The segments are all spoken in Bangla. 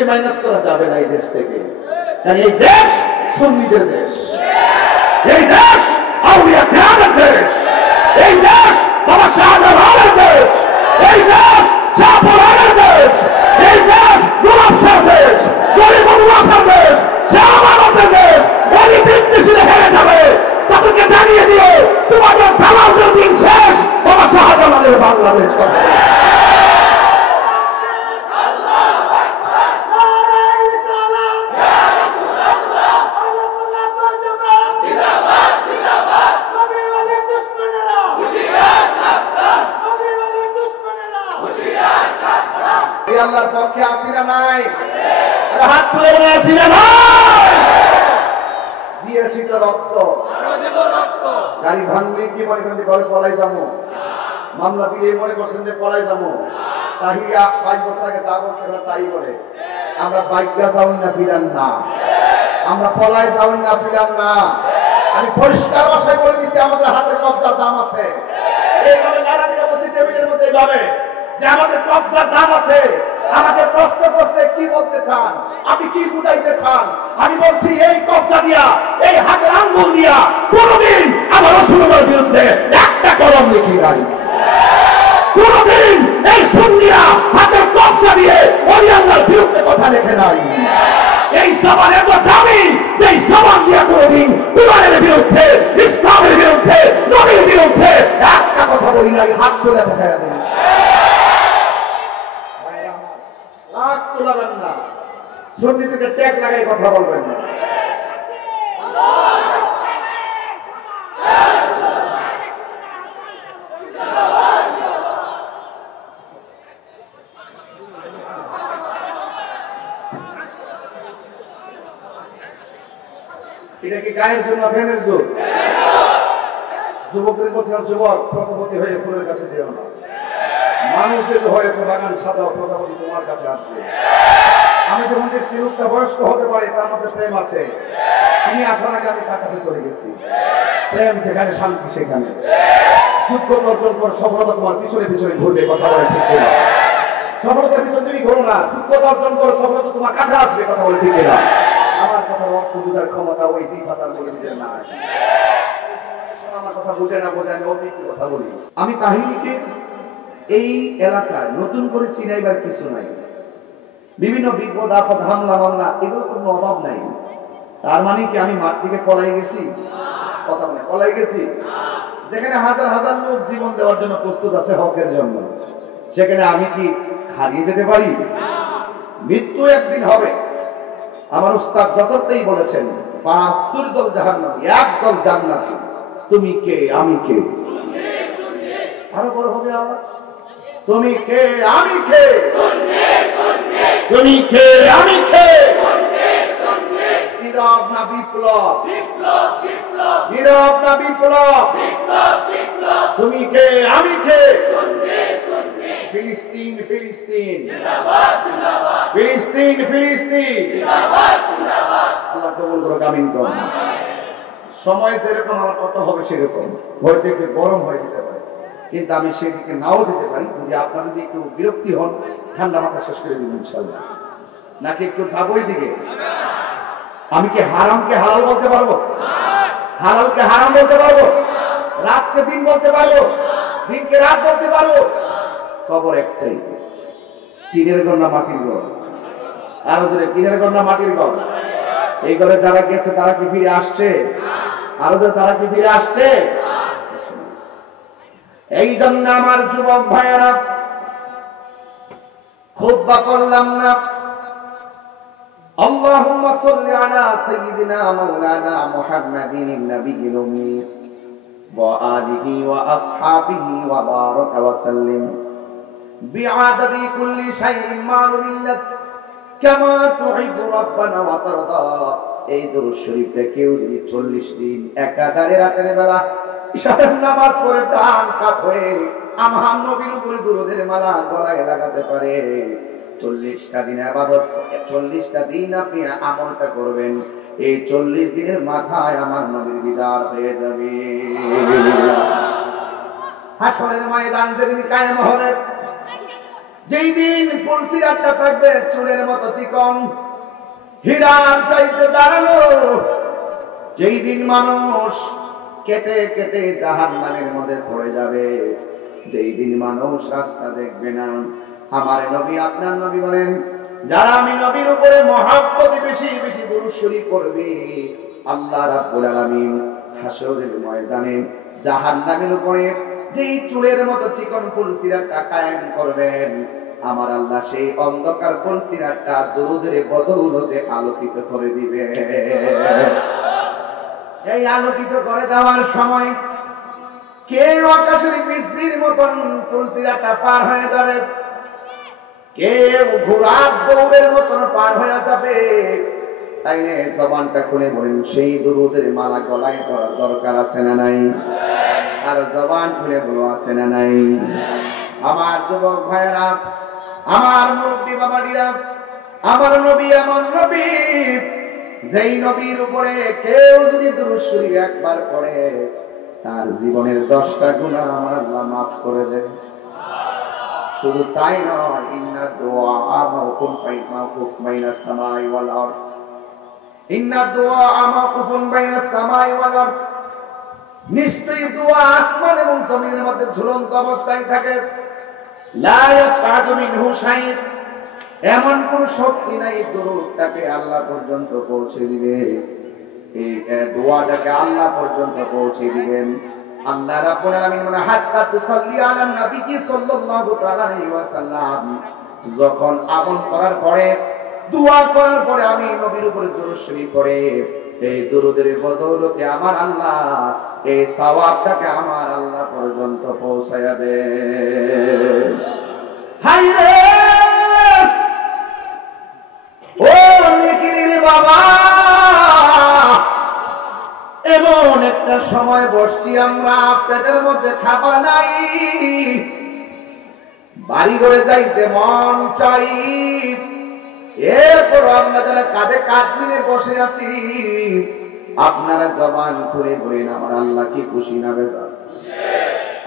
সুন্নিকে মাইনাস করা যাবে না এই দেশ থেকে। কারণ এই দেশ সুন্নিদের দেশ, এই দেশ আউলিয়া কেরামের দেশ, এই দেশ বাবা শাহজালালের দেশ, এই দেশ শাহপুরানের দেশ, এই দেশ গোলাপ শাহের দেশ, গরিবুল্লাহ শাহের দেশ, শাহবাগের দেশ। ওই বিদ্বেষীরা হেরে যাবে, তাদেরকে জানিয়ে দিও তোমাদের দালালদের দিন শেষ। বাবা শাহজালালের বাংলাদেশ কথা আল্লাহর পক্ষে আসি না নাই? হাত তুলে বলে আসি না নাই? দিয়েছি তো রক্ত, গাড়ি ভাঙলে কি মনে করেন যে ঘরে পলাই যাবো? মামলা দিলে মনে করছেন যে পলাই যাবো? তাহিয়া 5 বছর আগে যা বলছে না তাই বলে। আমরা বাইকটা যাওই না ফিরান না, আমরা পলাই যাওই না ফিরান না। আমি পরিষ্কার ভাষায় বলে দিচ্ছি আমাদের হাতে কবজার দাম আছে। এইভাবে লড়া দিয়ে বসে টেবিলের মধ্যে এইভাবে যে আমাদের কবজার দাম আছে। আমাকে প্রশ্ন করছে কি বলতে চান, আপনি কি বুঝাইতে চান? আমি বলছি এই কবজা দিয়া, এই হাতের আঙ্গুল দিয়া কোনদিন আমার রাসূলের বিরুদ্ধে একটা কলম লিখি নাই। কোনদিন এই সুন্নিরা হাতের কবজা দিয়ে ওলি আল্লাহর বিরুদ্ধে কথা লেখে নাই। এই জবান এত দামি যে জবান দিয়ে কোনদিন কুরআনের বিরুদ্ধে, ইসলামের বিরুদ্ধে, নবীর বিরুদ্ধে একটা কথা বলি নাই। হাত তুলে দেখায়া দিন, হাত তুলাবেন না। সুন্নিদেরকে ট্যাগ লাগাই কথা বলবেন না। এটা কি গায়ের জন্য ফ্যানের জোর? যুবকদের বলছিলাম, যুবক প্রজাপতি হয়ে ফুলের কাছে যেও না। মানুষ যেহেতু হয়েছে বাগান সাদা, প্রজাপতি তোমার কাছে আসবে। আমি যখন দেখছি লোকটা বয়স্ক হতে পারে, তার মধ্যে প্রেম আছে, তিনি আসার আগে আমি তার কাছে চলে গেছি। প্রেম যেখানে, শান্তি সেখানে। যোগ্যতা অর্জন কর, সফলতা তোমার পিছনে পিছনে ঘুরবে। কথা বলে ঠিক কিনা? সফলতার পিছনে তুমি ঘুরো না, যোগ্যতা অর্জন করো, সফলতা তোমার কাছে আসবে। কথা বলে ঠিক কিনা? আমার কথা অর্থ বুঝার ক্ষমতা ওই দ্বিফাতার বলে নিজের না। আমার কথা বুঝে না বোঝে, আমি অন্য কথা বলি। আমি কাহিনীকে এই এলাকায় নতুন করে চিনাইবার কিছু নাই। বিভিন্ন বিপদ আপদ, হামলা মামলা, এগুলো কোনো অভাব নাই। তার মানে কি আমি মাঠ থেকে পলাই গেছি? কথা বলে পলাই গেছি? যেখানে হাজার হাজার লোক জীবন দেওয়ার জন্য প্রস্তুত আছে হকের জন্য, সেখানে আমি কি হারিয়ে যেতে পারি? মৃত্যু একদিন হবে। আমার উস্তাদ যতটাই বলেছেন, ৭২ দল জাহান্নামী, ১ দল জান্নাতি। তুমি কে, আমি কে? আরো বড় হবে আওয়াজ। তুমি কে, আমি কে? তুমি কে, আমি কে? নীরব না বিপ্লব? নীরব না বিপ্লব? তুমি কে, আমি কে? ফিলিস্তিন, ফিলিস্তিন, ফিলিস্তিন, ফিলিস্তিন। আল্লাহ কবুল করুক, আমিন করুন। সময় যেরকম আমার কত হবে সেরকম, হয়তো একটু গরম হয়ে যেতে পারে, কিন্তু আমি সেদিকে নাও যেতে পারি। যদি আপনারা যদি একটু বিরক্তি হন, ঠান্ডা মাথা শেষ করে দিন ইনশাআল্লাহ। নাকি একটু যাবো ওই দিকে? আমি কি হারামকে হালাল বলতে পারবো? হালালকে হারাম বলতে পারবো? রাতকে দিন বলতে পারবো? দিনকে রাত বলতে পারবো? খবর একটাই, টিনের ঘর না মাটির ঘর? আরো জোরে, টিনের ঘর না মাটির ঘর? এই ঘরে যারা গেছে তারা কি ফিরে আসছে? আরো জোরে, তারা কি ফিরে আসছে? এই জন্য আমার যুবক ভাইয়েরা, খুতবা করলাম না আল্লাহুম্মা সাল্লি আলা সাইয়্যিদিনা মাওলানা মুহাম্মাদিন নাবিয়্যিল উম্মি ওয়া আলিহি ওয়া আসহাবিহি ওয়া বারাকা ওয়া সাল্লিম বিআদাদি কুল্লি শাইইন মা মিল্লাত কামা তুহিব্বু রাব্বানা ওয়া তারদা। এই দুরূদ শরীফটা কেউ যদি 40 দিন একাধারে রাতের বেলা ইশারার নামাজ পড়ে ডান কাত হয়ে আমার নবীর উপরে দুরূদের মালা গলায় লাগাতে পারে, 40টা দিন ইবাদত, 40টা দিন আপনি আমলটা করবেন, এই 40 দিনের মাথায় আমার নবীর দিদার হয়ে যাবে। হাসরের ময়দান যেদিন কায়েম হবে, যেই দিন পুলসিরাতটা থাকবে চুলের মতো চিকন, হীরার চাইতে দাঁড়ানো, যেই দিন মানুষ কেটে কেটে জাহান্নামের মধ্যে পড়ে যাবে, যেই দিন মানুষ রাস্তা দেখবে না। আমার নবী আপনার নবী বলেন, যারা আমি নবীর উপরে মহব্বতে বেশি বেশি দুরূদ শরীফ পড়বে, আল্লাহ রাব্বুল আলামিন হাসরের ময়দানে জাহান্নামের উপরে যেই চুলের মতো চিকন পুলসিরাতটা কায়েম করবেন, আমার আল্লাহ সেই অন্ধকার পুলসিরাতটা দুরূদের বদৌলতে আলোকিত করে দিবে। এই আলোকিত করে দেওয়ার সময় কেউ আকাশের বিজলির মতন পুলসিরাতটা পার হয়ে যাবে, কেউ ঘোড়ার দৌড়ের মতন পার হয়ে যাবে। তাইলে জবানটা খুলে বলেন, সেই দুরূদের মালা গলায় পরার দরকার আছে না নাই? আর জবান খুলে বলো আছে না নাই? আমার যুবক ভাইয়েরা, আমার মুরব্বী বাবাজিরা, আমার নবী এমন নবী, যেই নবীর উপরে কেউ যদি দুরূদ শরীফ একবার পড়ে, তার জীবনের 10টা গুনাহ আমার আল্লাহ মাফ করে দেন। শুধু তাই নয়, ইন্না দুআ মাওকুফ বাইনাস সামাই ওয়াল আরদ, ইন্না দুআ মাওকুফুন বাইনাস সামাই ওয়াল আরদ, নিশ্চয়ই দোয়া আসমান এবং জমিনের মধ্যে ঝুলন্ত অবস্থায় থাকে। লা ইয়াসআদু মিনহু শাই, এমন কোন শক্তি নাই দুরূদটাকে আল্লাহ পর্যন্ত পৌঁছে দিবে, এই দোয়াটাকে আল্লাহ পর্যন্ত পৌঁছে দিবেন। আল্লাহ রাব্বুল আলামিন বলেন, হাত্তা তুসাল্লি আলান নবী সাল্লাল্লাহু তাআলা আলাইহি ওয়াসাল্লাম, যখন আমল করার পরে, দোয়া করার পরে আমি নবীর উপরে দুরূদ শরীফ পড়ে, এই দুরূদের বদৌলতে আমার আল্লাহ এই সওয়াবটাকে আমার আল্লাহ পর্যন্ত পৌঁছায়া দেন। হায় রে ও নিখিলের বাবা, এমন একটা সময় বসছি আমরা, পেটের মধ্যে খাবার নাই, বাড়ি ঘরে যাইতে মন চাই, এরপর আমরা যারা কাঁধে কাঁধ মিলে বসে আছি, আপনারা জবান খুলে বলেন, আমার আল্লাহ কি খুশি না বেজার?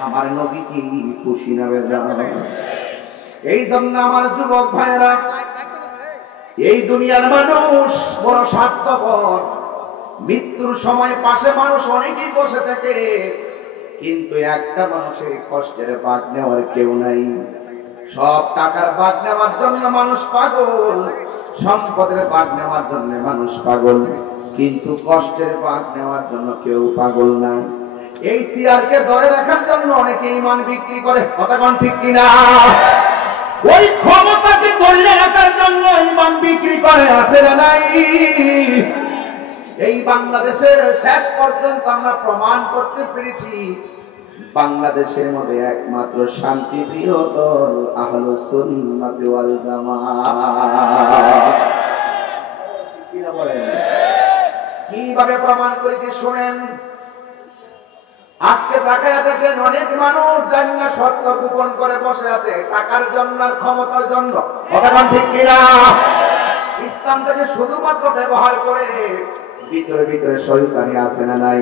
আমার নবী কি খুশি না বেজার? এই জন্য আমার যুবক ভাইয়েরা, এই দুনিয়ার মানুষ বড় স্বার্থপর। মৃত্যুর সময় পাশে মানুষ অনেকেই বসে থাকে, কিন্তু একটা মানুষের কষ্টের ভাগ নেওয়ার কেউ নাই। সব টাকার ভাগ নেওয়ার জন্য মানুষ পাগল, সম্পদের ভাগ নেওয়ার জন্য মানুষ পাগল, কিন্তু কষ্টের ভাগ নেওয়ার জন্য কেউ পাগল না। এই চেয়ারকে ধরে রাখার জন্য অনেকে ঈমান বিক্রি করে, কথা কোন ঠিক কিনা? ওই ক্ষমতাকে ধরে রাখার জন্য ঈমান বিক্রি করে, আছে না নাই? এই বাংলাদেশের শেষ পর্যন্ত আমরা প্রমাণ করতে পেরেছি, বাংলাদেশের মধ্যে একমাত্র শান্তিপ্রিয় দল আহলুস সুন্নাত ওয়াল জামাত। কিভাবে প্রমাণ করেছি শুনেন। আজকে তাকায়া দেখেন, অনেক মানুষ জান্নাত সত্য গোপন করে বসে আছে টাকার জন্য আর ক্ষমতার জন্য, কথা ঠিক কিনা? ইসলামটাকে শুধুমাত্র ব্যবহার করে ভিতরে ভিতরে শয়তানি আছে না নাই?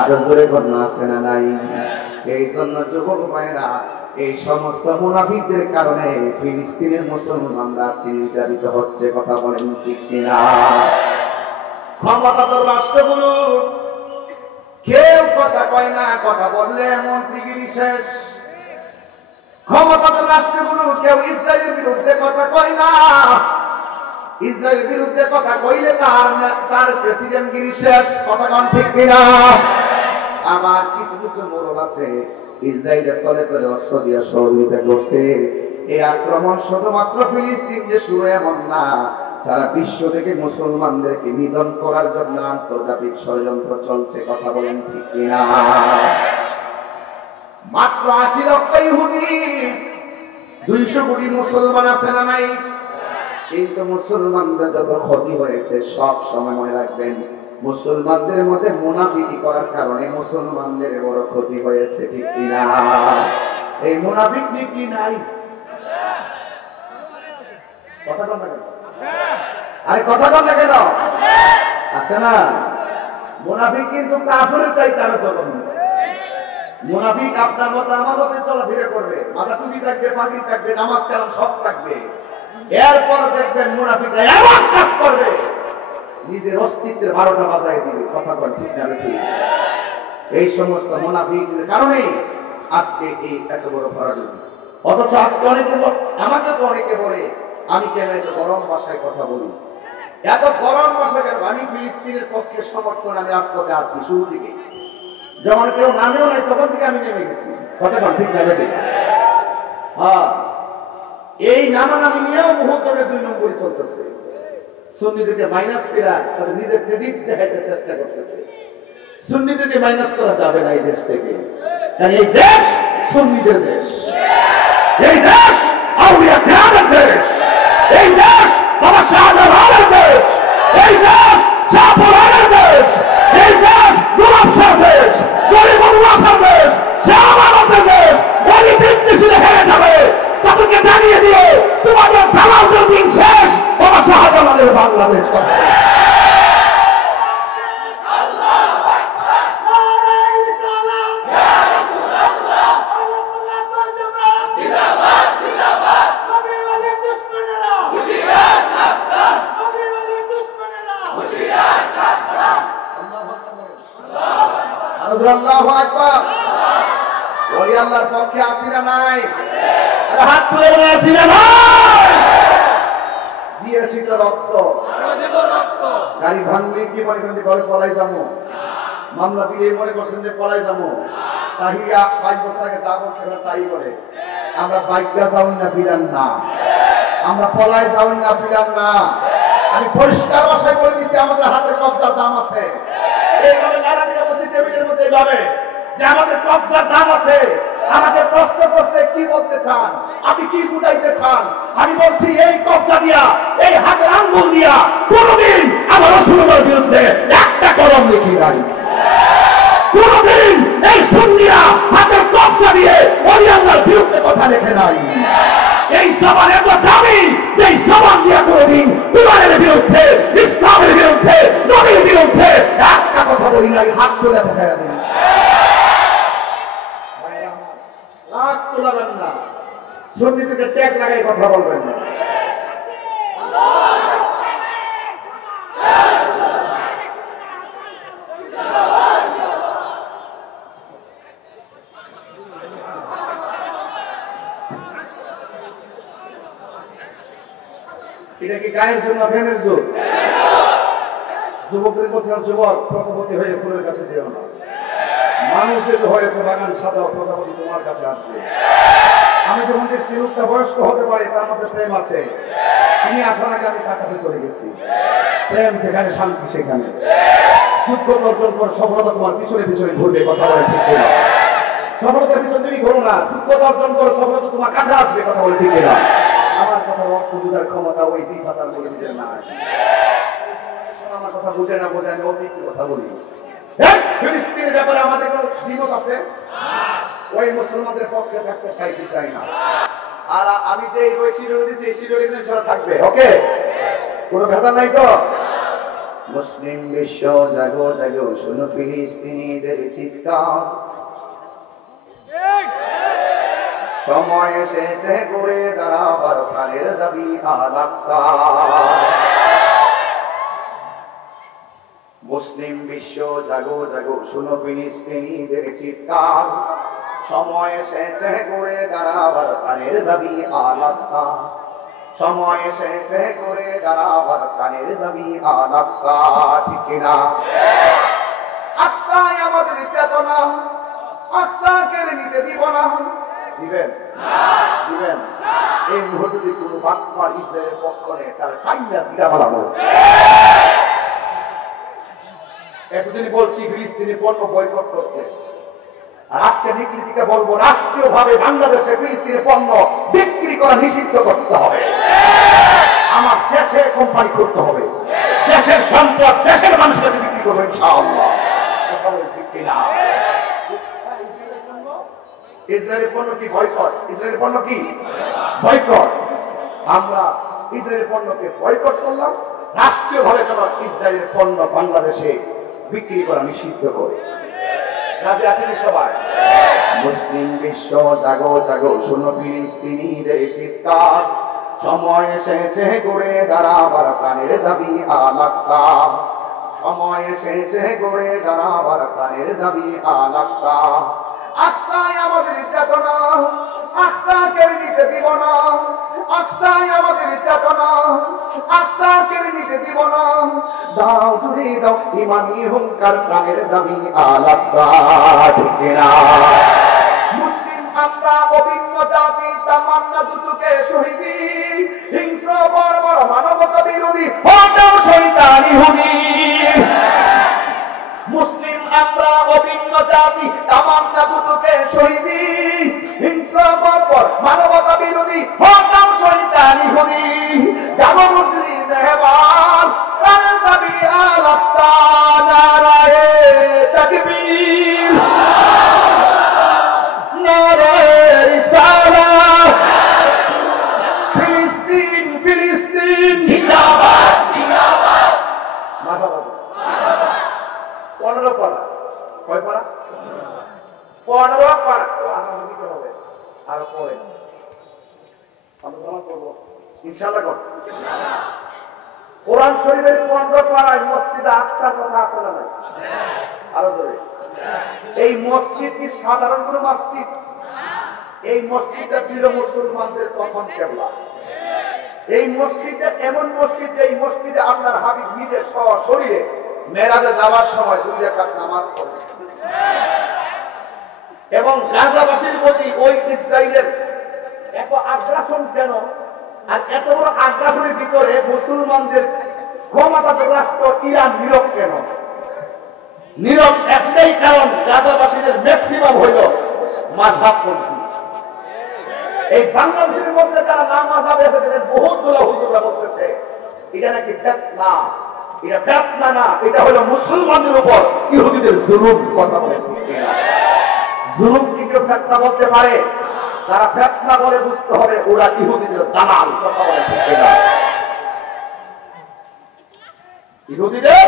আরো জোরে বলুন, আছে না নাই? এই জন্য যুবক ভাইরা, এই সমস্ত মুনাফিকদের কারণে ফিলিস্তিনের মুসলমানরা আজকে নির্যাতিত হচ্ছে, কথা বলেন ঠিক কিনা? ক্ষমতাধর রাষ্ট্রগুলো কেউ কথা কয় না, কথা বললে মন্ত্রীগিরি শেষ। ক্ষমতাধর রাষ্ট্রগুলো কেউ ইসরায়েলের বিরুদ্ধে কথা কয় না, ইসরায়েলের বিরুদ্ধে কথা কইলে তার প্রেসিডেন্টগিরি শেষ, কথা কোন ঠিক কিনা? আবার কিছু কিছু মোড়ল আছে, ইসরায়েলের তলে তলে অস্ত্র দিয়ে সহযোগিতা করছে। এই আক্রমণ শুধুমাত্র ফিলিস্তিন যে শুরু এমন না, সারা বিশ্ব থেকে মুসলমানদেরকে নিধন করার জন্য আন্তর্জাতিক ষড়যন্ত্র চলছে, কথা বলেন ঠিক কিনা? মাত্র 80 লক্ষ ইহুদি, 200 কোটি মুসলমান আছে না নাই? কিন্তু মুসলমানদের যত ক্ষতি হয়েছে, সব সময় মনে রাখবেন, মুসলমানদের মধ্যে মুনাফিকি করার কারণে মুসলমানদের বড় ক্ষতি হয়েছে, ঠিক কিনা? এই মুনাফিক কি নাই? কথা বল না কেন? আরে কথা বল না কেন? আছে না? মুনাফিক কিন্তু কাফেরের চাইতে আরো জঘন্য। মুনাফিক আপনার মতো আমার মতো চলাফেরা করবে, মাথা টুপি থাকবে, পাগড়ি থাকবে, নামাজ কালাম সব থাকবে, এরপর দেখবেন মুনাফিক এমন কাজ করবে নিজের অস্তিত্বের 12টা বাজায় দিবে। কথা বল ঠিক না ঠিক? এই সমস্ত মুনাফিকদের কারণে আজকে এই এত বড় ফরাডি। অথচ আজকে অনেকে আমাকে তো অনেকে বলে আমি কেন এত গরম ভাষায় কথা বলি, এত গরম ভাষা কেন? আমি ফিলিস্তিনের পক্ষে সমর্থন, আমি রাজপথে আছি শুরু থেকে, যেমন কেউ নামেও নাই তখন থেকে আমি নেমে গেছি। কথা বল ঠিক না ঠিক? হ্যাঁ, এই নামানামি নিয়েও মুহূর্তে 2 নম্বরই চলতেছে। সুন্নিদেরকে মাইনাস করা তাদের নিজের ক্রেডিট দেখাইতে চেষ্টা করতেছে। সুন্নিদেরকে মাইনাস করা যাবে না এই দেশ থেকে, কারণ এই দেশ সুন্নিদের দেশ, এই দেশ আউলিয়া কেরামের দেশ, এই দেশ বাবা শাহজালালের দেশ, এই দেশ জাফরের দেশ, এই দেশ গোলাপ শাহর দেশ, গরিবুল্লাহ শাহর দেশ, শাহজালালের দেশ। ওই বিদ্বেষীরা হেরে যাবে, তাদেরকে জানিয়ে দিও তোমাদের দালালদের দিন শেষ, বাবা শাহজালালের বাংলাদেশ। আল্লাহু আকবার। ওলি আল্লাহর পক্ষে আসি না নাই? আরে হাত তুলে বলে আসি না নাই? দিয়েছি তো রক্ত, গাড়ি ভাঙলে কি মনে করেন যে ঘরে পলাই যাবো? মামলা দিলে মনে করছেন যে পলাই যাবো? তাহিয়া 5 বছর আগে যা বলছে না তাই বলে। আমরা বাইকটা যাওই না ফিরান না, আমরা পলাই যাওই না ফিরান না। আমি পরিষ্কার ভাষায় বলে দিচ্ছি আমাদের হাতে কবজার দাম আছে। এইভাবে লড়া দিয়ে বসে টেবিলের মধ্যে এইভাবে যে আমাদের কবজার দাম আছে। আমাকে প্রশ্ন করছে কি বলতে চান, আপনি কি বুঝাইতে চান? আমি বলছি এই কবজা দিয়া, এই হাতের আঙ্গুল দিয়া কোনদিন আমার রাসূলের বিরুদ্ধে একটা কলম লিখি নাই। কোনদিন এই সুন্নিরা হাতের কবজা দিয়ে ওলি আল্লাহর বিরুদ্ধে কথা লেখে নাই। এই জবান এত দামি যে জবান দিয়ে কোনদিন কুরআনের বিরুদ্ধে, ইসলামের বিরুদ্ধে, নবীর বিরুদ্ধে একটা কথা বলি নাই। হাত তুলে দেখায়া দিন, হাত তোলাবেন না, সুন্নিদেরকে ট্যাগ লাগাই কথা বলবেন না। এটা কি গায়ের জন্য ফ্যানের জোর? যুবকদের বলছিলাম, যুবক প্রজাপতি হয়ে ফুলের কাছে যেও না। মানুষ যেতে হয়েছে বাগান সাদা, প্রজাপতি তোমার কাছে আসবে। আমি যখন দেখছি লোকটা বয়স্ক হতে পারে, তার মধ্যে প্রেম আছে, তিনি আসার আগে আমি তার কাছে চলে গেছি। প্রেম যেখানে, শান্তি সেখানে। যোগ্যতা অর্জন কর, সফলতা তোমার পিছনে পিছনে ঘুরবে। কথা বলে ঠিক না? সফলতার পিছনে তুমি ঘুরো না, যোগ্যতা অর্জন করো, সফলতা তোমার কাছে আসবে। কথা বলে ঠিক না? আমার কথা অর্থ বুঝার ক্ষমতা ওই দুই ফাতার মুরিদের নাই। আমার কথা বুঝে না বোঝে, আমি অতিরিক্ত কথা বলি। ফিলিস্তিনের ব্যাপারে আমাদের কোনো দ্বিমত আছে? ওই মুসলমানদের পক্ষে থাকতে চাইতে চাই না। আর আমি যে ওই শিডিউল দিচ্ছি, এই শিডিউল কিন্তু ইনশাআল্লাহ থাকবে। ওকে, কোনো ভেজাল নাই তো? মুসলিম বিশ্ব জাগো জাগো, শোনো ফিলিস্তিনিদের চিৎকার। সময় এসেছে করে দাঁড়াবার প্রাণের দাবি আল আকসা। মুসলিম বিশ্ব জাগো জাগো, শোনো ফিলিস্তিনিদের চিৎকার। সময় এসেছে করে দাঁড়াবার প্রাণের দাবি আল আকসা। সময় এসেছে করে দাঁড়াবার প্রাণের দাবি আল আকসা। ঠিক কিনা? আকসাই আমাদের চেতনা, আকসা কেড়ে নিতে দিব না। দিবেন? দিবেন? এই মুহূর্তে যদি কোনো বাটপার ইসরায়েলের পক্ষ নেয়, তার কাইন্না সিগা বানাবো। এতদিনই বলছি ফিলিস্তিনি পণ্য বয়কট করতে, আর আজকে নিকৃতিকে বলবো রাষ্ট্রীয়ভাবে বাংলাদেশে ফিলিস্তিনি পণ্য বিক্রি করা নিষিদ্ধ করতে হবে। আমার দেশে কোম্পানি করতে হবে, দেশের সম্পদ দেশের মানুষের কাছে বিক্রি করবো ইনশাআল্লাহ। ঠিক কিনা? ইসরায়েলের পণ্য কি বয়কট? ইসরায়েলের পণ্য কি বয়কট? আমরা ইসরায়েলের পণ্যকে বয়কট করলাম, রাষ্ট্রীয়ভাবে যেন ইসরায়েলের পণ্য বাংলাদেশে বিক্রি করা নিষিদ্ধ করে। রাজি আছেন সবাই? মুসলিম বিশ্ব জাগো জাগো, শুনো ফিলিস্তিনিদের চিৎকার, সময় এসেছে ঘুরে দাঁড়াবার প্রাণের দাবি আল আকসা, সময় এসেছে ঘুরে দাঁড়াবার প্রাণের দাবি আল আকসা। আকসায় আমাদের চেতনা, আকসাকে নিতে দিব না, আকসায় আমাদের চেতনা, আকসাকে নিতে দিব না। দাও জুড়ে দাও ইমানি হুঙ্কার, প্রাণের দাবি আল আকসা, ঠিক কিনা? মুসলিম আমরা অভিন্ন জাতি, তামান্না দু চোখে শহীদি, হিংস্র বর্বর মানবতা বিরোধী হটাও শয়তান ইহুদি। মুসলিম আমরা অভিন্ন জাতি, তামান্না দু চোখে শহীদি, হিংস্র বর্বর মানবতা বিরোধী হটাও শয়তান ইহুদি। জাগো মুসলিম মেহমান, প্রাণের দাবি আল আকসা, নারায়ে তাকবীর, নারায়ে রিসালাত, ফিলিস্তিন ফিলিস্তিন জিন্দাবাদ জিন্দাবাদ। মাশাআল্লাহ। 15 পারা, কয় পারা? 15 পারা। আর পরে ইনশাআল্লাহ কর। কোরআন শরীফের 15 পারায় মসজিদে আকসার কথা আছে না নাই? আরো জোরে। এই মসজিদ কি সাধারণ কোনো মসজিদ? এই মসজিদটা ছিল মুসলমানদের প্রথম কিবলা। এই মসজিদটা এমন মসজিদ, এই মসজিদে আল্লাহর হাবিব নিজে সশরীরে মেরাজে যাওয়ার সময় 2 রাকাত নামাজ পড়েছেন। এবং গাজাবাসীর প্রতি ওই ইসরায়েলের এত আগ্রাসন কেন, আর এত বড় আগ্রাসনের ভিতরে মুসলমানদের ক্ষমতাধর রাষ্ট্র ইরান নীরব কেন? নীরব একটাই কারণ, গাজাবাসীদের ম্যাক্সিমাম হইল মাযহাবপন্থী। এই বাংলাদেশের মধ্যে যারা নাম মাযহাব আছে, তাদের বহুত দলা হুজুররা বলতেছে এটা নাকি ফিতনা। এটা ফিতনা না, এটা হলো মুসলমানদের উপর ইহুদিদের জুলুম। কথা বলে জুলুম কি কেউ ফিতনা বলতে পারে? যারা ফিতনা বলে বুঝতে হবে ওরা ইহুদিদের দালাল। কথা বলে ঠিক না? ইহুদিদের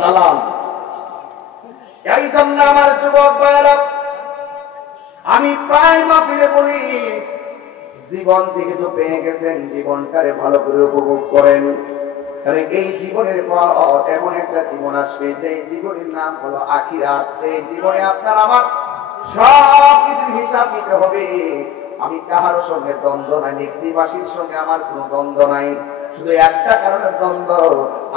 দালাল। এই জন্য আমার যুবক ভাইরা, আমি প্রায় মাহফিলে বলি, জীবন থেকে তো পেয়ে গেছেন, জীবনটারে ভালো করে উপভোগ করেন। কারণ এই জীবনের পর এমন একটা জীবন আসবে, যে জীবনের নাম হলো আখিরাত। এই জীবনে আপনার আমার সব কিছুর হিসাব নিতে হবে। আমি কাহার সঙ্গে দ্বন্দ্ব নাই, নেকড়িবাসীর সঙ্গে আমার কোনো দ্বন্দ্ব নাই। শুধু একটা কারণে দ্বন্দ্ব,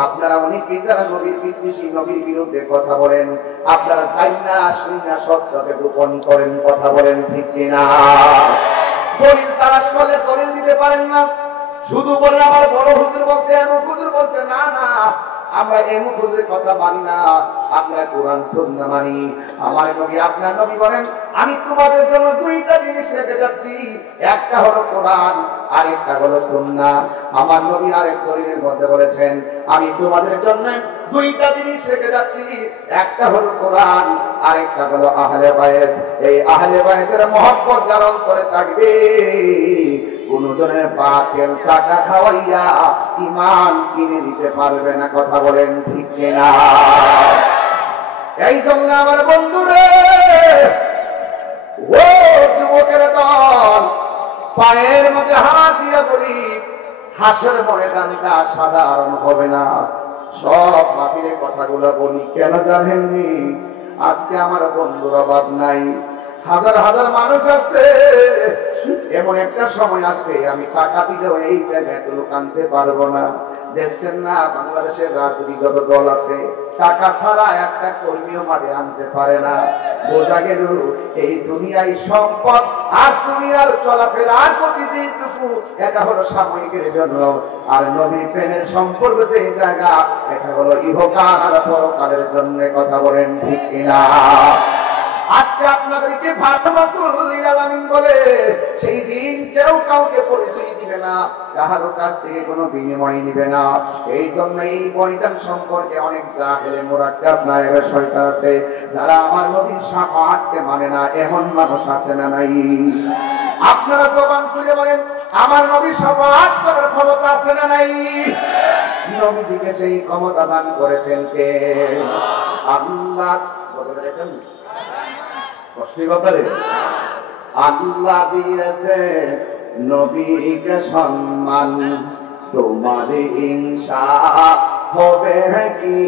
আপনারা অনেকেই যারা নবীর বিদ্বেষী, নবীর বিরুদ্ধে কথা বলেন, আপনারা চাই না শুনি না সত্যকে গোপন করেন। কথা বলেন ঠিক কিনা? দলিল তালাশ করলে দলিল দিতে পারেন না, শুধু বলেন আমার বড় হুজুর বলছে, এমন হুজুর বলছে। না না, আমরা এমন হুজুরের কথা মানি না, আমরা কোরআন সুন্নাহ মানি। আমার নবী, আপনার নবী বলেন, আমি তোমাদের জন্য 2টা জিনিস রেখে যাচ্ছি, একটা হলো কোরআন, আরেকটা হলো সুন্নাহ। আমার নবী আরেক দলিলের মধ্যে বলেছেন, আমি তোমাদের জন্য 2টা জিনিস রেখে যাচ্ছি, একটা হলো কোরআন, আরেকটা হলো আহলে বায়ত। এই আহলে বায়তের মহব্বত যার অন্তরে থাকবে, কোন জনের বাতিল টাকা খাওয়াইয়া ঈমান কিনে দিতে পারবে না। কথা বলেন ঠিক কিনা? এই জন্য আমার বন্ধুরে, ও যুবকের দল, পায়ের মধ্যে হাত দিয়ে বলি, হাসরের ময়দানটা সাধারণ হবে না। সব মাহফিলে কথাগুলো বলি কেন জানেননি? আজকে আমার বন্ধুর অভাব নাই, হাজার হাজার মানুষ আছে। এমন একটা সময় আসবে, আমি টাকা দিলেও এই এত লোক আনতে পারবো না। দেখছেন না বাংলাদেশের রাজনৈতিক দল আছে, টাকা ছাড়া একটা কর্মীও মাঠে আনতে পারে না। বোঝা গেল এই দুনিয়ায় সম্পদ আর দুনিয়ার চলাফেরার প্রতি যেটুকু, এটা হলো সাময়িকের জন্য। আর নবীর প্রেমের সম্পর্ক যে জায়গা, এটা হলো ইহকাল আর পরকালের জন্য। কথা বলেন ঠিক কিনা? আজকে আপনাদেরকে ভারমাতুল লিল আলামিন বলে, সেই দিন কেউ কাউকে পরিচয় দিবে না, কাহারো কাছ থেকে কোনো বিনিময় নিবে না। এই জন্য এই ময়দান সম্পর্কে অনেক জাহেলে মুরাক্কাব নায়েবে শয়তান আছে, যারা আমার নবীর শাফাআতকে মানে না। এমন মানুষ আছে না নাই? আপনারা জবান খুলে বলেন, আমার নবী শাফাআত করার ক্ষমতা আছে না নাই? নবীকে সেই ক্ষমতা দান করেছেন কে? আল্লাহ। কষ্টের ব্যাপারে আল্লাহ দিয়েছে নবীকে সম্মান, তোমার হিংসা হবে কি?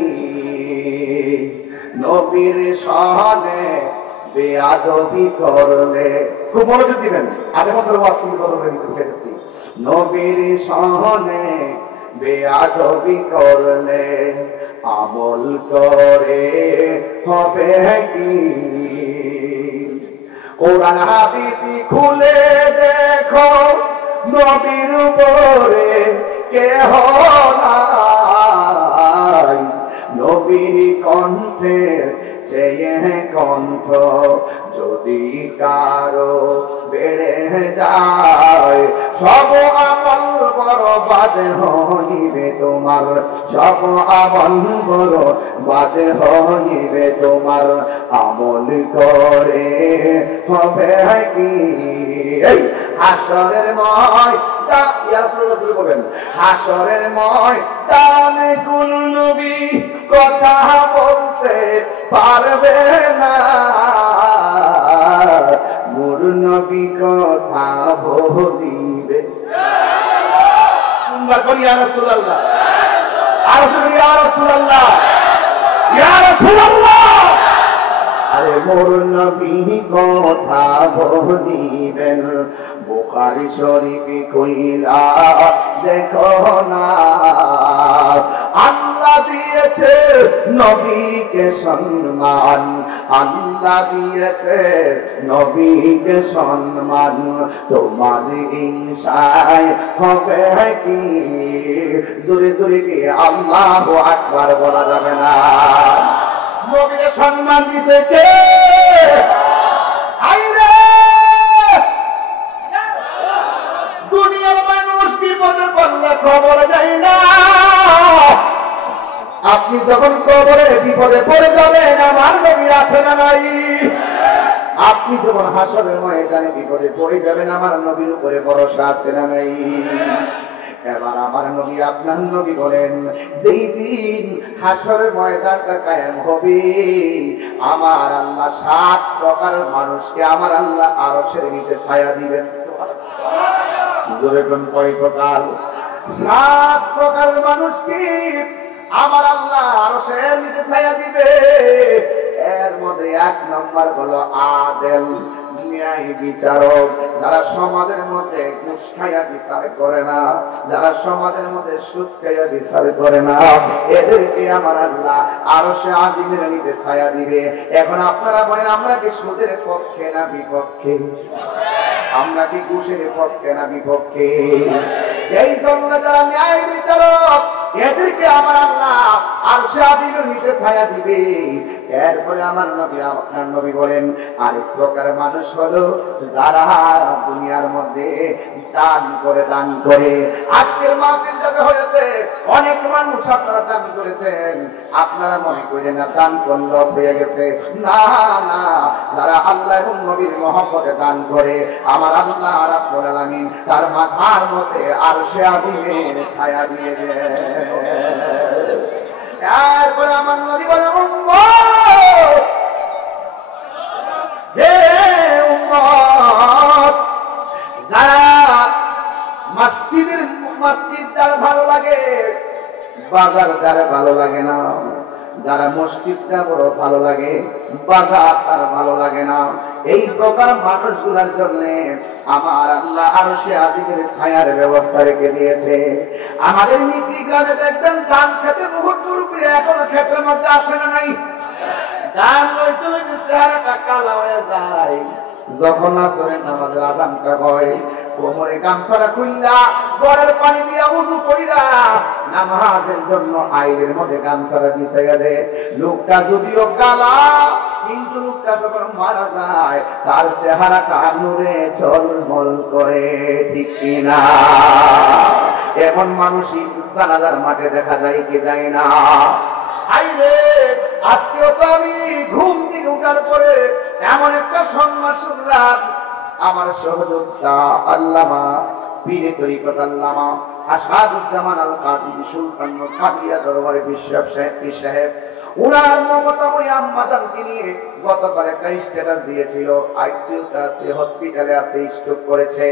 নবীর সহনে বেয়াদবি করলে, খুব মনোযোগ দিবেন, আধা ঘন্টার ওয়াজ কিন্তু কথা বলে নিতে পেরেছি। নবীর সহনে বেয়াদবি করলে আমল করে হবে কি? কোরআন হাদিস খুলে দেখো, নবীর উপরে কেহ নাই, নবীর কণ্ঠের চেয়ে কণ্ঠ যদি কারো বেড়ে যায়, সব আমল বরবাদ হইবে তোমার, সব আমল বরবাদ হইবে তোমার, আমল করে হবে কি? হাসরের ময়দান, ইয়া রাসূলুল্লাহ বলেন, হাসরের ময়দানে কোন নবী কথা বলতে পারবে না, মোর নবী কথা বলিবে। তোমরা বলি ইয়া রাসূলুল্লাহ, ইয়া রাসূলুল্লাহ, ইয়া রাসূলুল্লাহ। আরে মোর নবী কথা বলিবেন, বুখারী শরীফে কইলা দেখো না, আল্লাহ দিয়েছে নবীকে সম্মান, আল্লাহ দিয়েছে নবীকে সম্মান, তোমার হিংসায় হবে কি? জোরে জোরে কি আল্লাহু আকবার বলা যাবে না? নবীকে সম্মান দিছে কে? আইরে দুনিয়ার মানুষ বিপদে পড়লে খবর দেয় না, আপনি যখন কবরে বিপদে পড়ে যাবেন আমার নবী আছে না নাই? আপনি যখন হাসরের ময়দানে বিপদে পড়ে যাবেন আমার নবীর উপরে ভরসা আছে না নাই? এবার আমার নবী আপনার নবী বলেন, যেই দিন হাসরের ময়দানটা কায়েম হবে, আমার আল্লাহ 7 প্রকার মানুষকে আমার আল্লাহ আরশের নিচে ছায়া দিবেন। জোরে কোন কয় প্রকার? 7 প্রকার মানুষকে আমার আল্লাহ আরশের নিচে ছায়া দিবে। এর মধ্যে 1 নম্বর হলো আদেল, ন্যায় বিচারক, যারা সমাজের মধ্যে ঘুষ খাইয়া বিচার করে না, যারা সমাজের মধ্যে সুদ খাইয়া বিচার করে না, এদেরকে আমার আল্লাহ আরশে আজিমের নিচে ছায়া দিবে। এখন আপনারা বলেন, আমরা কি সুদের পক্ষে না বিপক্ষে? আমরা কি ঘুষের পক্ষে না বিপক্ষে? এই জন্য যারা ন্যায় বিচারক, এদেরকে আমার আল্লাহ আরশে আজিমের নিচে ছায়া দিবে। এরপরে আমার নবী আপনার নবী বলেন, আরেক প্রকার মানুষ হলো যারা দুনিয়ার মধ্যে দান করে। আজকের মাহফিলটাতে হয়েছে অনেক মানুষ আপনারা দান করেছেন, আপনারা মনে করেন না দান করলে লস হয়ে গেছে। না না, যারা আল্লাহ এবং নবীর মহব্বতে দান করে, আমার আল্লাহ রাব্বুল আলামিন তার মাথার মধ্যে আরশে আজিমের ছায়া দিয়ে দেন। এরপরে আমার নবী বলেন, হে উম্মত, যারা মসজিদ যার ভালো লাগে, বাজার যার ভালো লাগে না, যারা মসজিদটা বড় ভালো লাগে, বাজার তার ভালো লাগে না, এই প্রকার মানুষগুলোর জন্য আমার আল্লাহ আরশে আজিমের ছায়ার ব্যবস্থা রেখে দিয়েছে। আমাদের নিকলি গ্রামে দেখবেন ধান খেতে বহুত মুরব্বী এখনো ক্ষেতের মধ্যে আসে না নাই? ধান লইতে লইতে চেহারাটা কালো হয়ে যায়। যখন আসরের নামাজের আযানটা হয়, কোমরে গামছাটা খুললা গড়ের পানি দিয়া ওযু কইরা নামাজের জন্য আইলের মধ্যে গামছাটা বিছাইয়া দেয়। লোকটা যদিও কালা, কিন্তু লোকটা যখন মারা যায় তার চেহারাটা নূরে ঝলমল করে, ঠিক কিনা? এমন মানুষই জানাজার মাঠে দেখা যায় কি যায় না? আইরে আজকেও তো আমি ঘুম থেকে উঠার পরে এমন একটা সংবাদ শুনলাম, আমার সহযোদ্ধা আল্লামা পীরে তরিকত আল্লামা আসাদুজ্জামান আল কাদরি সুলতান কাদিয়া দরবারে পীর সাহেব উনার মমতাময়ী আম্মাজানকে নিয়ে গতকাল একটা স্ট্যাটাস দিয়েছিল আইসিইউতে আছে, হসপিটালে আছে, স্ট্রোক করেছে।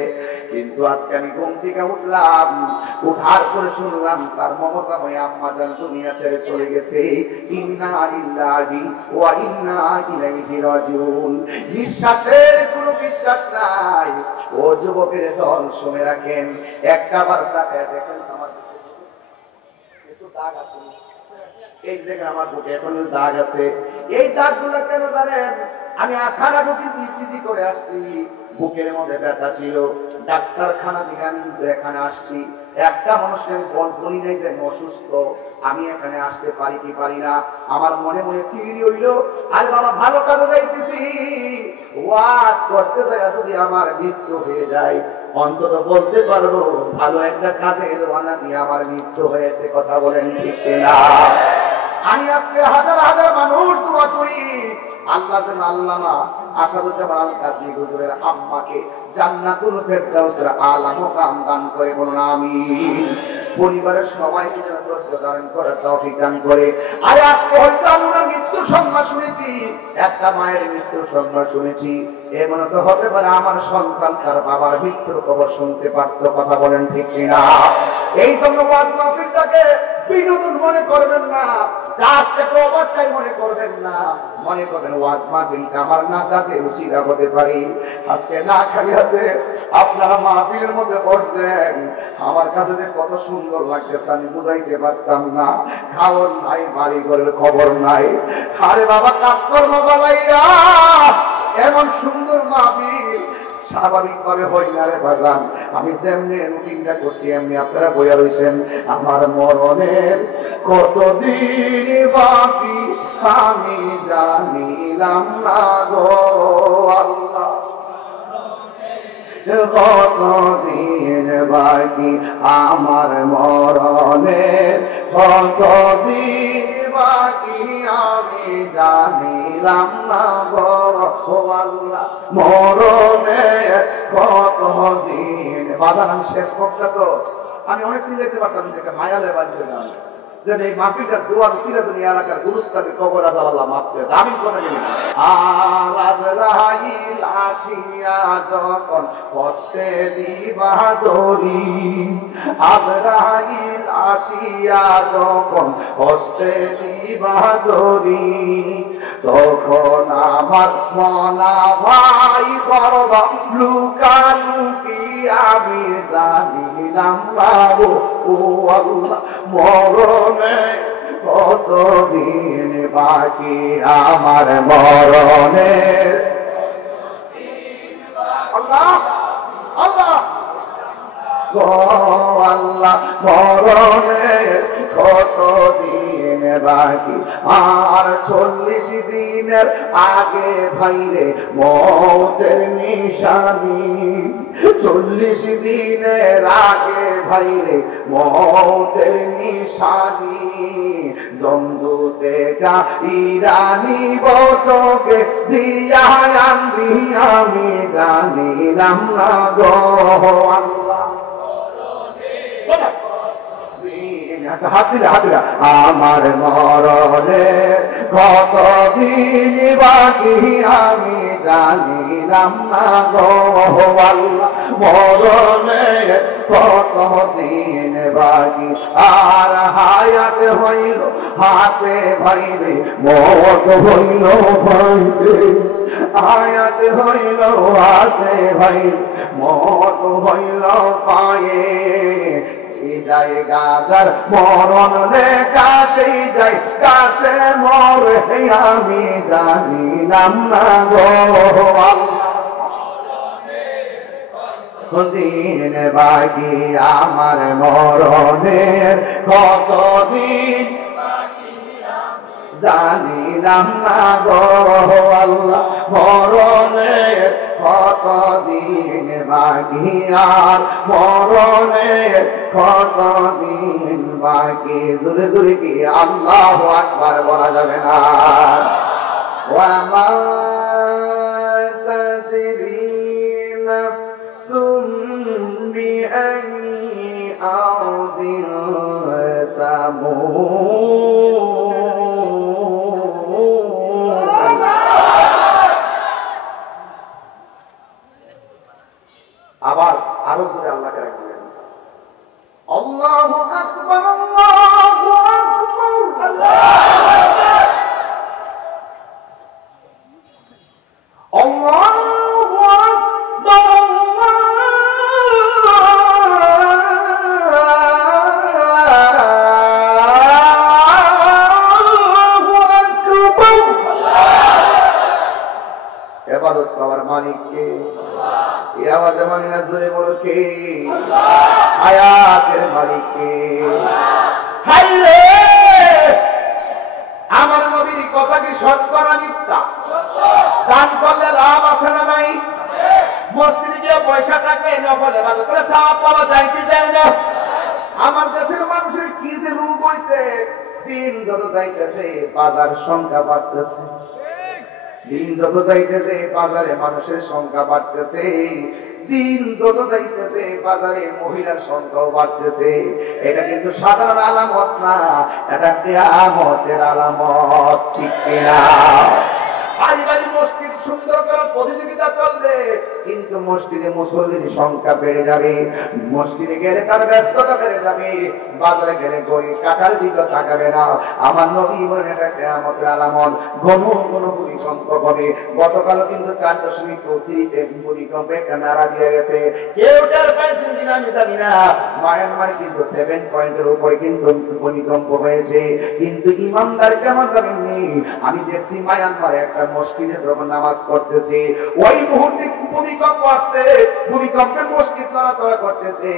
কিন্তু আজকে আমি ঘুম থেকে উঠলাম, উঠার পরে শুনলাম তার মমতাময়ী আম্মাজান দুনিয়া ছেড়ে চলে গেছে। ইন্না লিল্লাহি ওয়া ইন্না ইলাইহি রাজিউন। নিঃশ্বাসের কোনো বিশ্বাস নাই। ও যুবকের দল শুনে রাখেন, একটা বার তাকায় দেখেন আমার একটু দাগ আছে, এই দেখেন আমার বুকে এখনো দাগ আছে। এই দাগগুলো কেন জানেন? আমি আসার আগে কিন্তু ইসিজি করে আসছি, বুকের মধ্যে ব্যথা ছিল, ডাক্তারখানা থেকে আমি এখানে আসছি। একটা মানুষকে আমি বলি নাই যে আমি অসুস্থ, আমি এখানে আসতে পারি কি পারি না। আমার মনে মনে থিওরি হইলো, আরে বাবা ভালো কাজে যাইতেছি, ওয়াজ করতে যাই যদি আমার মৃত্যু হয়ে যায় অন্তত বলতে পারবো ভালো একটা কাজে রওনা দিয়ে আমার মৃত্যু হয়েছে। কথা বলেন ঠিক কিনা? আমি আজকে হাজার হাজার মানুষ দোয়া করি আল্লাহ যেন আল্লামা আসাদুজ্জামান আল কাদরি হুজুরের আম্মাকে জান্নাতুল ফেরদাউসের আলা মুকাম দান করে, বলুন আমিন। পরিবারের সবাইকে যেন ধৈর্য ধারণ করার তৌফিক দান করে। আরে আজকে হয়তো আমরা মৃত্যুর সংবাদ শুনেছি, একটা মায়ের মৃত্যুর সংবাদ শুনেছি, এমন তো হতে পারে আমার সন্তান তার বাবার মৃত্যুর খবর শুনতে পারত। কথা বলেন ঠিক কিনা? এই জন্য ওয়াজ মাহফিলটাকে বিনোদন মনে করবেন না, জাস্ট একটা ওভারটাইম মনে করবেন না, মনে করবেন ওয়াজ মাহফিলটা আমার নাজাতের উসিলা হতে পারে। আজকে না খালি আছে আপনারা মাহফিলের মধ্যে বসছেন, আমার কাছে যে কত সুন্দর লাগতেছে আমি বুঝাইতে পারতাম না। খাওয়ার নাই, বাড়ি ঘরের খবর নাই, আরে বাবা কাজকর্ম বালাইয়া এমন সুন্দর মাহফিল স্বাভাবিক ভাবে হয় না রে বাজান। আমি যেমনি রুটিনটা করছি এমনি আপনারা বইয়া রইছেন। আমার মরণের কতদিন বাকি আমি জানিলাম না গো আল্লাহ, কতদিন বাকি আমার মরণের কতদিন বাকি আমি জানিলাম না গো আল্লাহ, মরণের কতদিন। বাজান আমি শেষ বক্তা তো আমি অনেক সিলেতে পারতাম, যেটা মায়ালে বাড়িতে না যে এই মাহফিলটা দোয়া সিলেতুল এলাকার গুরুস্থানে কবর আযাব আল্লাহ মাফ করে। আমি কথা বলি আর আজরাইল আসিয়া যখন কষ্টে দিবা দরি, আজরাইল আসিয়া যখন কষ্টে দিবা দরি, তখন আমার মনা ভাই করবা লুকালুকি আমি জানিলাম না গো আল্লাহ, মরণে কতদিন বাকি আমার মরণের। আল্লাহ আল্লাহ গো আল্লাহ, মরণের কতদিন বাকি আর 40 দিনের আগে ভাইরে মৌতের নিশানি, 40 দিনের আগে ভাইরে মৌতের নিশানি, জমদূতে ইরানি বচকে দিয়া আন্দি আমি জানিলাম না গো আল্লাহ। আমার মরণের কতদিন বাকি আমি জানিলাম না গো আল্লাহ, মরণের কতদিন বাকি আর হায়াত হইল হাতে ভাইরে মত হইল ভাইরে, হায়াত হইল হাতে ভাইরে মত হইল পায়ে, যাই গাজার মরণ দেখা সেই যাই কাছে মরে আমি জানিলাম না গো আল্লাহ, দিন বাকি আমার মরণের কতদিন জানিলাম না গো আল্লাহ, মরণের কতদিন বাকি আর মরণের কতদিন বাকি। জোরে জোরে কি আল্লাহু আকবার বলা যাবে না? ওয়া মা তাদরি নাফসুম বিআইয়ি আরদিন তামুত, মালিক কে? এই আওয়াজে মানি না, জোরে বলো কে? হায়াতের মালিক কে? হায়রে আমার নবীর কথা কি সত্য না মিথ্যা? দান করলে লাভ আছে না নাই? মসজিদে গিয়ে পয়সা থাকলে নফল ইবাদত করে সওয়াব পাওয়া যায় কি যায় না? আমার দেশের মানুষের কি যে রূপ হইছে, দিন যত যাইতেছে বাজার সংখ্যা বাড়তেছে, দিন যত যাইতেছে বাজারে মানুষের সংখ্যা বাড়তেছে, দিন যত যাইতেছে বাজারে মহিলার সংখ্যাও বাড়তেছে। এটা কিন্তু সাধারণ আলামত না, এটা কিয়ামতের আলামত, ঠিক কিনা? পারিবারিক মসজিদ সুন্দর করার প্রতিযোগিতা চলবে, কিন্তু মসজিদে মুসল্লির সংখ্যা বেড়ে যাবে, মসজিদে গেলে তার ব্যস্ততা বেড়ে যাবে, বাজারে গেলে গরিব টাকার দিকে তাকাবে না। আমার নবী বলেন এটা কিয়ামতের আলামত। ঘন ঘন ভূমিকম্প হবে। গতকালও কিন্তু 4.3 ভূমিকম্পে একটা নাড়া দিয়ে গেছে, কেউ টের পাইছেন কিনা আমি জানি না। মায়ানমারে কিন্তু 7 পয়েন্টের উপরে কিন্তু ভূমিকম্প হয়েছে, কিন্তু ইমানদার কেমন জানেননি? আমি দেখছি মায়ানমারে একটা মসজিদে যখন নামাজ পড়তেছে, ওই মুহূর্তে ভূমিকম্প আসছে, ভূমিকম্পের মসজিদ নড়াচড়া করতেছে,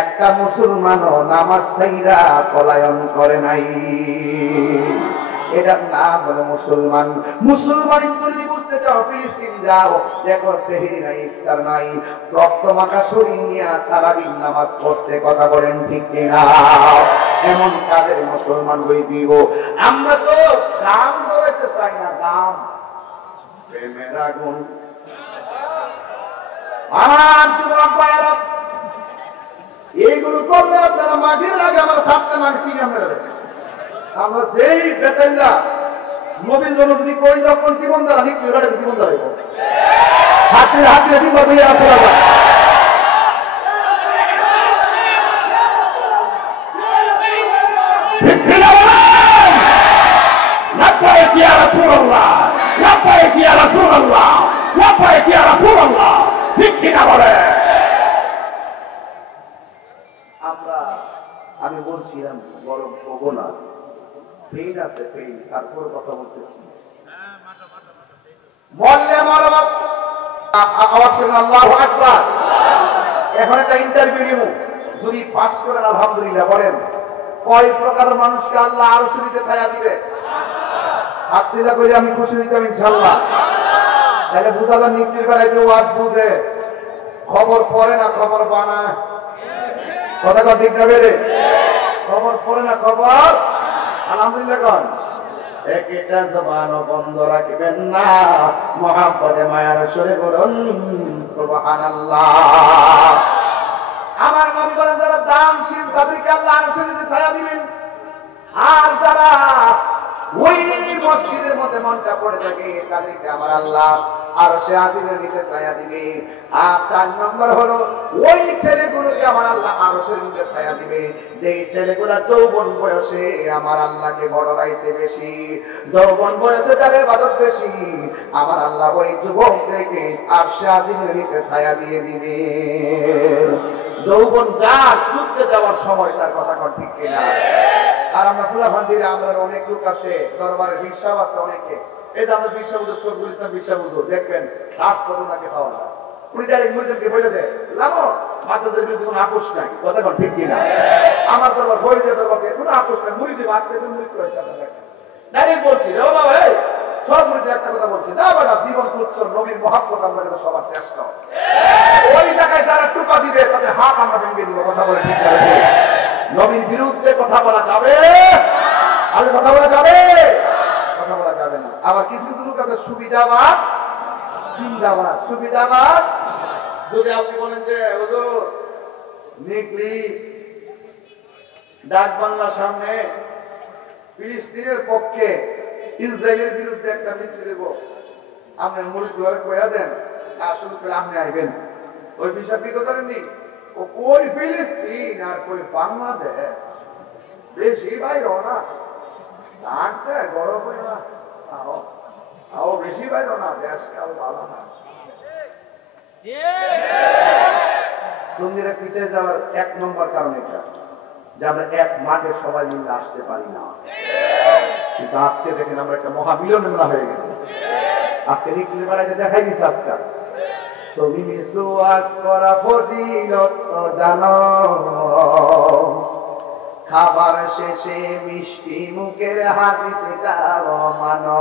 একটা মুসলমানও নামাজ ছাইরা পলায়ন করে নাই। এটার নাম হলো মুসলমান। মুসলমান যদি বুঝতে চাও, ফিলিস্তিন যাও, দেখো সেহরি নাই, ইফতার নাই, রক্ত মাখা শরীর নিয়ে তারাবির নামাজ পড়ছে। কথা বলেন ঠিক কিনা? এমন কাজের মুসলমান হই দিব। আমরা তো দাম জড়াইতে চাই না, দাম প্রেমের আগুন। আমার যুবক ভাইয়েরা, এইগুলো করলে আপনারা মাগরিবের আগে আমার সাতটা নাম সিঙ্গাম মেরে, আমরা যেই বেতাইলা নবীর জন্য যদি কই যখন জীবন দ্বারা নিকলি বেড়ে জীবন দ্বারা হাতে হাতে দিন বাদ দিয়ে আসলে লাব্বাইক ইয়া রাসূলুল্লাহ, লাব্বাইক ইয়া রাসূলুল্লাহ, লাব্বাইক ইয়া রাসূলুল্লাহ, ঠিক কিনা বলে? আমি বলছিলাম বড় ভোগ না, পেইন আছে, পেইন, তারপর কথা বলতেছি। বললে মরব, আওয়াজ করেন আল্লাহু আকবার। এখন একটা ইন্টারভিউ নিব, যদি পাস করেন আলহামদুলিল্লাহ। বলেন কয় প্রকার মানুষকে আল্লাহ আরশে নিচে ছায়া দিবে? হাত দিলা কইলে আমি খুশি হইতাম ইনশাআল্লাহ। তাহলে বুঝা যায় নিকলির বেড়াইতে ওয়াজ বুঝে, খবর পড়ে না খবর বানায়। কথা কর ঠিক না বেড়ে? খবর পড়ে না খবর, আলহামদুলিল্লাহ কন। একটা জবানও বন্ধ রাখবেন না, মুহাব্বতে মায়ার সরে বলুন সুবহানাল্লাহ। আমার নবী বলেন যারা দানশীল তাদেরকে আল্লাহ আরশের নিচে ছায়া দিবেন, আর যারা ওই মসজিদের মধ্যে মনটা পড়ে থাকে তাদেরকে আমার আল্লাহ আরশে আজিমের নিচে ছায়া দিবে। আর 4 নম্বর হলো ওই ছেলেগুলোকে আমার আল্লাহ আরশের নিচে ছায়া দিবে যেই ছেলেগুলা যৌবন বয়সে আমার আল্লাহকে বড় রাইছে বেশি, যৌবন বয়সে যাদের ইবাদত বেশি, আমার আল্লাহ ওই যুবকদেরকে আরশে আজিমের নিচে ছায়া দিয়ে দিবে। যৌবন যার যুদ্ধে যাওয়ার সময়, তার কথা কর ঠিক কিনা? আর আমরা ফুলা ভান্ডিরে আমরা অনেক লোক আছে, দরবারে হিসাব আছে অনেকে। এই যে আমরা বিশা হুজুর শফিউল ইসলাম বিশা হুজুর দেখবেন রাজপথ ওনাকে পাওয়া যায়, উনি ডাইরেক্ট মুরিদদেরকে বলে দেয় লামো বাচ্চাদের বিরুদ্ধে কোনো আপোষ নাই। কথা কর ঠিক কিনা? আমার দরবার হয়ে যায়, দরবার কোনো আপোষ নাই, মুরিদে আজকে মুরিদ করেছে আপনারা ডাইরেক্ট বলছি রে বাবা, এই সব মুরিদ একটা কথা বলছি, না বাবা জীবন তুচ্ছ, নবীর মহব্বত আমরা যেন সবার চেষ্টা, ওই জায়গায় যারা টুকা দিবে তাদের হাত আমরা ভেঙে দিব। কথা বলে ঠিক করে? নবীর বিরুদ্ধে কথা বলা যাবে? আর কথা বলা যাবে? কথা বলা যাবে না। আবার কিছু কিছু লোক আছে সুবিধাবাদ, জিন্দাবাদ, সুবিধাবাদ। যদি আপনি বলেন যে হুজুর নিকলি ডাক বাংলার সামনে ফিলিস্তিনের পক্ষে ইসরায়েলের বিরুদ্ধে একটা মিছিল দেব, আপনার মুরিদ ঘরে কইয়া দেন, আসলে করে আপনি আইবেন। ওই বিষয় কি জানেননি? ও কই ফিলিস্তিন আর কই বাংলাদেশ, বেশি বাইর না, ডাকতে গরম হয় না, আও বেশি বাইর না, দেশ কাল ভালো না। সুন্নিরা পিছিয়ে যাওয়ার 1 নম্বর কারণ এটা, যে আমরা এক মাঠে সবাই মিলে আসতে পারি না। কিন্তু আজকে দেখেন আমরা একটা মহামিলন হয়ে গেছে। আজকে নিকলি বেড়াইতে দেখাই দিচ্ছে, আজকাল তুমি মিসওয়াক করা ফজিলত তো জানো, খাবার শেষে মিষ্টি মুখের হাদিসটাও মানো।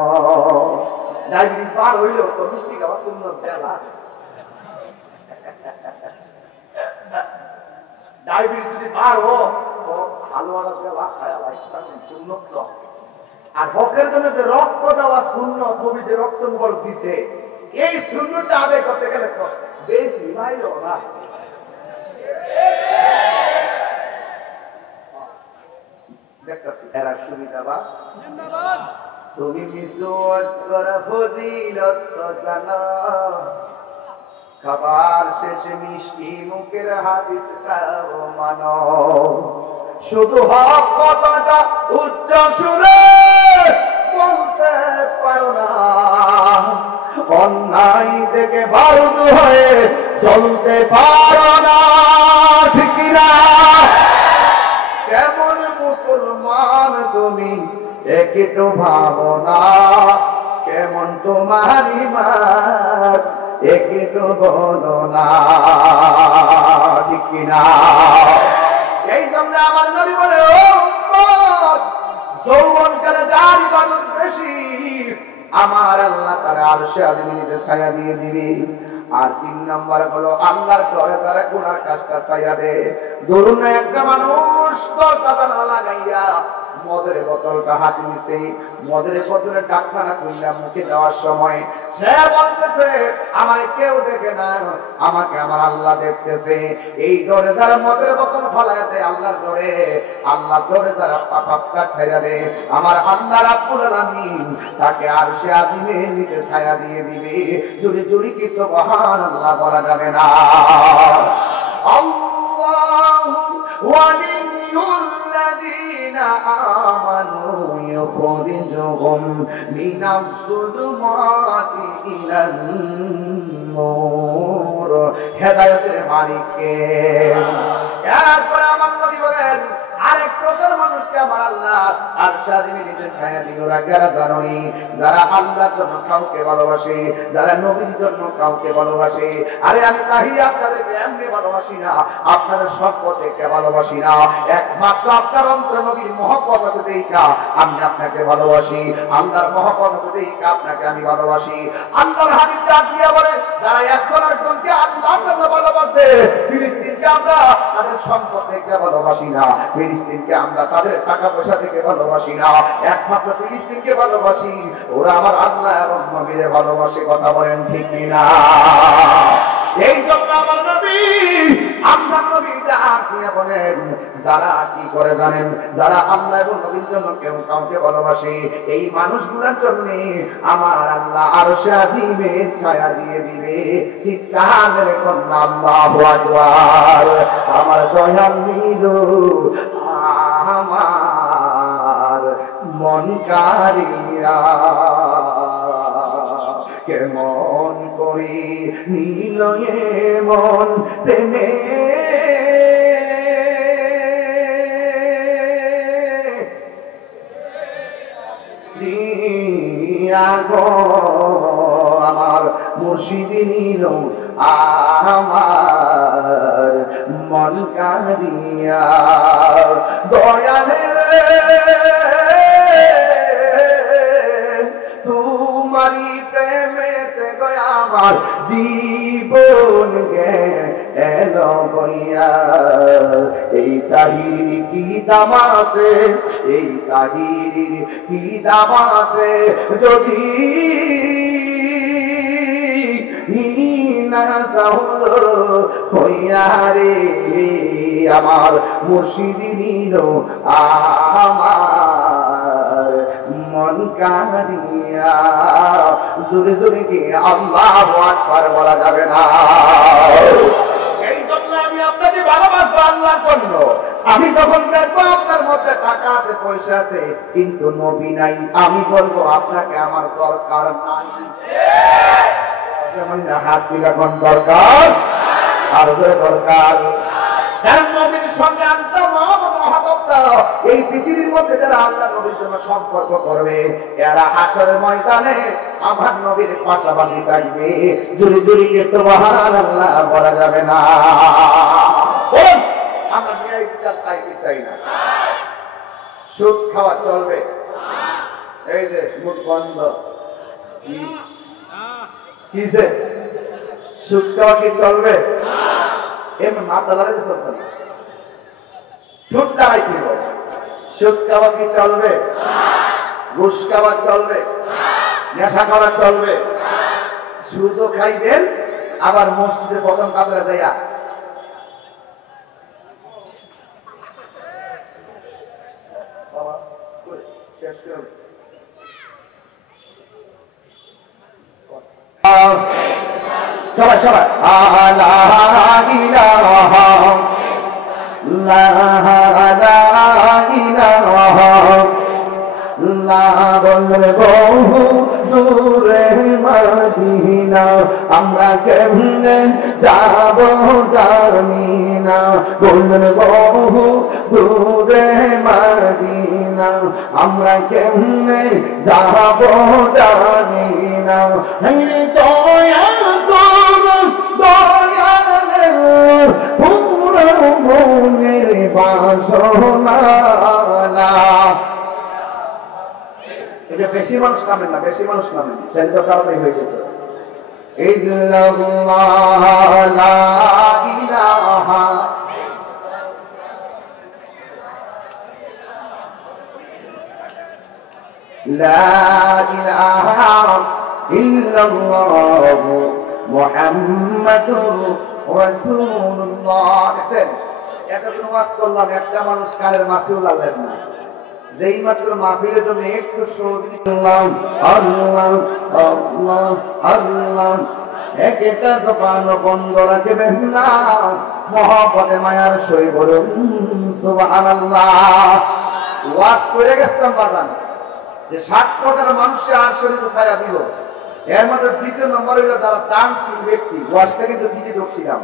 ডায়াবেটিস বার হইলো তো মিষ্টি খাওয়া সুন্নত দেলা। ডায়াবেটিস যদি বার হো তো হালুয়াটা দেলা খায়া লাগবে সুন্নত তো। আর ভক্তের জন্য যে রক্ত দেওয়া সুন্নত, নবী যে রক্ত মুবারক দিছে, এই সুন্নতটা আদায় করতে গেলে তো বেশ মিলাইলো না। দেখতাছি এরা সুবিধা বা জিন্দাবাদ। তুমি মিসওয়াক করা ফজিলত তো জানো, খাবার শেষে মিষ্টি মুখের হাদিসটাও মানো। শুধু হক কথাটা উচ্চ সুরে বলতে পারো না, অন্যায় থেকে বারুদ হয়ে চলতে পারো না, ঠিক না? কেমন মুসলমান তুমি একটু ভাবো না, কেমন তোমার ঈমান একটু বলো না, ঠিক না? এই জন্য আমার নবী বলে, ও উম্মত, যৌবনকালে যার ইবাদত বেশি আমার আল্লাহ তার আরশে আজিমে ছায়া দিয়ে দিবে। আর 3 নম্বর হলো আল্লাহর ঘরে যারা গুনার কাজটা ছায়া দেয়। ধরুন না একটা মানুষ দরকার না লাগাইয়া মদের বোতলটা হাতে নিছে, মদের বোতলের ঢাকনা খুললা মুখে দেওয়ার সময় সে বলতেছে আমারে কেউ দেখে না, আমাকে আমার আল্লাহ দেখতেছে। এই ডরে যারা মদের বোতল ফলায়া দেয় আল্লাহর ডরে, আল্লাহর ডরে যারা পাপটা ছেড়ে দেয়, আমার আল্লাহ রাব্বুল আলামিন তাকে আরশে আজিমের নিচে ছায়া দিয়ে দিবে। জোরে জোরে কি সুবহানাল্লাহ বলা যাবে না? আল্লাহু ওয়ালিয়ুল লাযীনা আমানু ইউখরিজুহুম মিনাজ যুলুমাতি ইলান নূর। হেদায়েতের মালিক কে? এরপর আমার নবী বলেন আরেক প্রকার মানুষকে আমার আল্লাহ আরশে আজিমের নিচে ছায়া দিবে। ওরা যারা জানোনি, যারা আল্লাহর জন্য কাউকে ভালোবাসে, যারা নবীর জন্য কাউকে ভালোবাসে। আরে আমি তাহিয়া আপনাদেরকে এমনি ভালোবাসি না, আপনাদের সম্পদকে ভালোবাসি না, একমাত্র আপনার অন্তর নবীর মহব্বত আছে দেইকা আমি আপনাকে ভালোবাসি, আল্লাহর মহব্বত আছে দেইকা আপনাকে আমি ভালোবাসি। আল্লাহর হাবিব ডাক দিয়া বলে যারা একজন আরেকজনকে আল্লাহর জন্য ভালোবাসে, ফিলিস্তিনকে আমরা তাদের সম্পদ থেকে ভালোবাসি না, ফিলিস্তিনকে আমরা তাদের টাকা পয়সা থেকে ভালোবাসি না, একমাত্র ফিলিস্তিনকে ভালোবাসি, ওরা আমার আল্লাহ এবং নবীর ভালোবাসে। কথা বলেন ঠিক কিনা? এই জন্য আমার নবী আমার নবী ডাক দিয়ে বলেন যারা কি করে জানেন, যারা আল্লাহ এবং নবীর জন্য কেউ কাউকে ভালোবাসে, এই মানুষগুলোর জন্য আমার আল্লাহ আরশে আজিমের ছায়া দিয়ে দিবে। চিৎকার করে কন্যা আল্লাহু আকবার। আমার দয়াল নীলু আমার মন কারিয়া কেমন করি নীলয়ে মন প্রেমে গো আমার মুর্শিদ নীল আমার মন কারিয়া দয়ালের তোমারি প্রেমেতে গয়া আমার জীবন গেল বলিয়া। এই তাহির কি দাম আছে, এই তাহির কি দাম আছে, যদি না যাও হইয়া রে আমার মুর্শিদ নীল আমার মন কারিয়া। জোরে জোরে কি আল্লাহু আকবার বলা যাবে না? এই জন্য আমি আপনাকে ভালোবাসবো আল্লাহর জন্য। আমি যখন দেখবো আপনার মধ্যে টাকা আছে, পয়সা আছে, কিন্তু নবী নাই, আমি বলবো আপনাকে আমার দরকার নাই। যেমন হাত দিলে এখন দরকার, আর দরকার নবীর সঙ্গে আনতে মহব্বত এই পৃথিবীর মধ্যে যারা আল্লাহ নবীর জন্য সম্পর্ক করবে এরা হাসরের ময়দানে আমার নবীর পাশাপাশি থাকবে। জোরে জোরে কে সুবহানাল্লাহ বলা যাবে না। বলুন আমরা ন্যায় বিচার চাই কি চাই না? সুদ খাওয়া চলবে? এই যে মুখ বন্ধ কিসে সুদ খাওয়া কি চলবে? এমন মাথা লড়াই চলবে না, ঠোঁট লড়াই কি হবে? সুদ খাওয়া কি চলবে? ঘুষ খাওয়া চলবে? নেশা করা চলবে? সুদও খাইবেন আবার মসজিদে প্রথম কাতারে যাইয়া সবাই সবাই লা ইলাহা লা ইলাহা লা বলরে বহু দূরে মদিনা আমরা কেমনে যাব জানি না। বলরে বহু দূরে মদিনা আমরা কেমনে যাব জানি না। দয়া করুন দয়ালে পুরো মনের বাসনা। এটা বেশি মানুষ নামেন না, বেশি মানুষ নামেন তাহলে তো তাড়াতাড়ি হয়ে যেত। ইল্লাল্লাহ লা ইলাহা লা ইলাহা ইল্লাল্লাহ মুহাম্মাদুর রাসূলুল্লাহ। দেখেন এতক্ষণ ওয়াজ করলাম, একটা মানুষ কানের মাছিও লাগলেন না। যেই মাত্র মাহফিলের জন্য একটু আল্লাহ আল্লাহ আল্লাহ আল্লাহ একটা জবান বন্ধ রাখবেন না, মহব্বতে মায়ার সই বলুন সুবহানাল্লাহ। ওয়াজ করে গেছিলাম বাজান যে 7 প্রকার মানুষের আর শরীরে ছায়া দিল, এর মধ্যে দ্বিতীয় নম্বর হলো যারা দানশীল ব্যক্তি। ওয়াজটা কিন্তু ঠিকই ধরছিলাম।